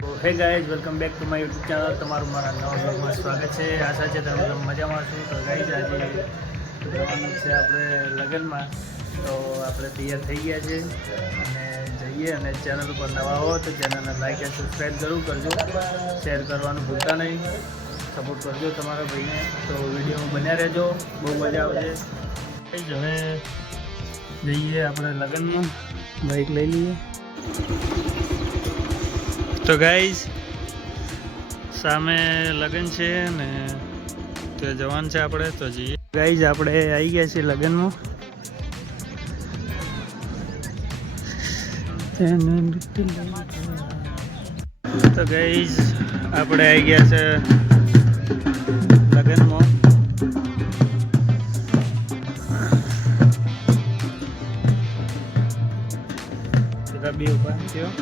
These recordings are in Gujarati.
Hey guys welcome back to my YouTube channel. તમારું મારા નવા બ્લોગમાં સ્વાગત છે. આશા છે તમે મજામાં છો. તો ગાઈઝ આજે જવાનું છે આપણે લગ્નમાં. તો આપણે તૈયાર થઈ ગયા છે અને જઈએ. અને ચેનલ ઉપર નવા હો તો ચેનલને લાઈક અને સબસ્ક્રાઈબ જરૂર કરજો. શેર કરવાનું ભૂલતા નહીં. સપોર્ટ કરજો તમારા ભાઈને. તો વિડીયોમાં બન્યા રહેજો, બહુ મજા આવશે. હવે જઈએ આપણે લગ્નમાં. બાઈક લઈ લઈએ. તો ગાઈઝ સામે લગ્ન છે ને ત્યાં જવાનું છે આપણે. તો જઈએ ગાઈઝ, આપણે આવી ગયા છીએ લગ્નમાં. તો ગાઈઝ આપણે આવી ગયા છે લગ્નમાં. બધા બે ઉભા થયો.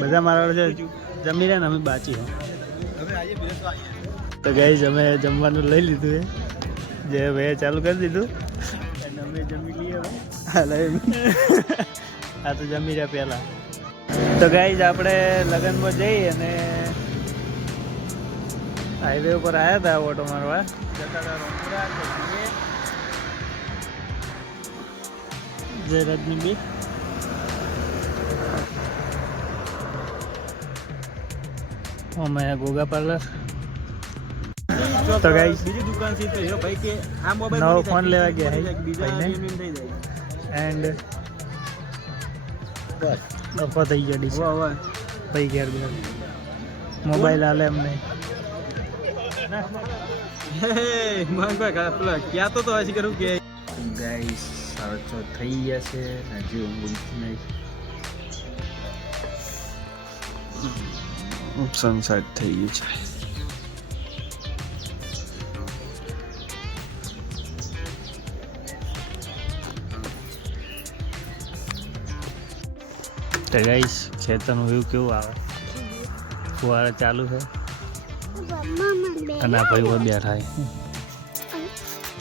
બધા મારા છે જમી રહ્યા ને અમે બાચી હો. તો ગાઈઝ અમે જમવાનું લઈ લીધું છે. જે ભાઈ ચાલુ કરી દીધું અને અમે જમી લઈએ. આ તો જમી રહ્યા પહેલા. તો ગાઈઝ આપણે લગ્નમાં જઈ અને હાઈવે ઉપર આવ્યા હતા ઓટો મારવા. જતા હતા રોમપુરા. જય રજની અમે ગોગા પાર્લર. તો ગાઈસ બીજી દુકાન છે તો ભાઈ કે આ મોબાઈલ નવો ફોન લેવા ગયા હે એન્ડ બસ ડફો થઈ ગયા ડીશ. વાહ ભાઈ ઘેર બેર મોબાઈલ આલે એમને. હે માંગવા કા પેલા ક્યાં તો હજી કરું કે ગાઈસ 6:30 થઈ ગયા છે. હજી ઊંઘ નહીં. સનસેટ થઈ ગયું છે. તો ગાઈસ ખેતરનું વ્યૂ કેવું આવે. ફુવારા ચાલુ છે અને આ ભાઈઓ બેઠા છે.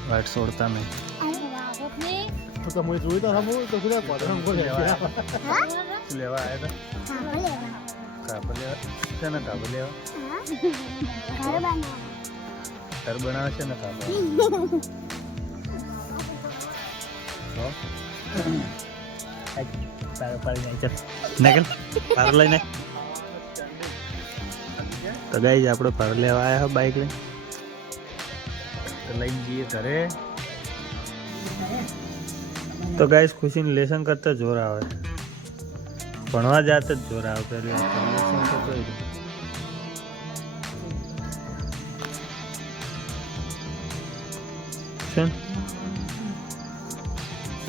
વાટ છોડતા નહીં. તો મુझे જોઈ તો હમો તો કુડા કોડમ કો લેવા આયા હતા. કાપ લેવા છે ને કાપ લેવા ઘર બનાવે છે ને કાપ તારે પાડી નાખ નકલ પાર લઈને. તો ગાઈઝ આપણે પાર લેવા આવ્યા બાઈક લઈને. તો લઈને જઈએ ઘરે. તો ગાઈસ ખુશીને લેસન કરતા જોર આવે. ભણવા જાત જ જોર આવે. પેલું લેસન કરતો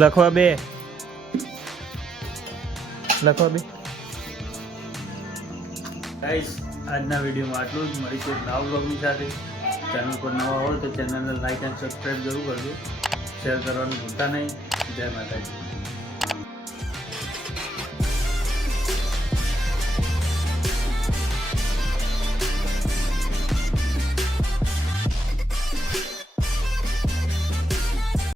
લખવા બે ગાઈસ આજના વિડીયોમાં આટલું જ. મળીશું એક નવા બ્લોગની સાથે. ચેનલ પર નવા હોય તો ચેનલને લાઈક અને સબસ્ક્રાઈબ જરૂર કરજો. શેર કરવાનું ભૂલતા નહીં. જય માતાજી.